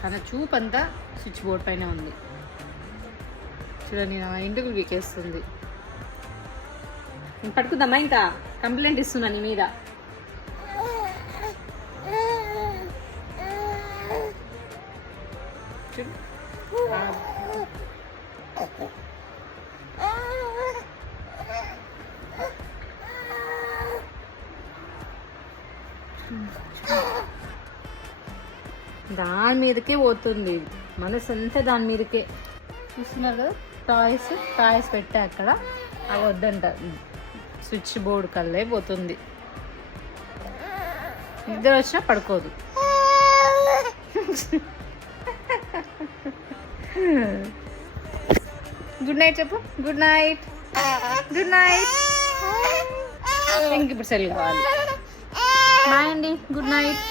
తన చూపు అంతా స్విచ్ బోర్డ్ పైన ఉంది. చూడండి, నా ఇంటికి వీకేస్తుంది. పట్టుకుందామా? ఇంకా కంప్లైంట్ ఇస్తున్నా నీ మీద. దాని మీదకే పోతుంది మనసు అంతా, దాని మీదకే. చూస్తున్నారు కదా, టాయ్స్ పెట్టా అక్కడ. అవి వద్దంట, స్విచ్ బోర్డు కల్లే పోతుంది. నిద్ర వచ్చినా పడుకోదు. గుడ్ నైట్ చెప్పు. Good night, good night. ఇంక ఇప్పుడు సెల్ కావాలి. బాయ్ అండి, గుడ్ నైట్.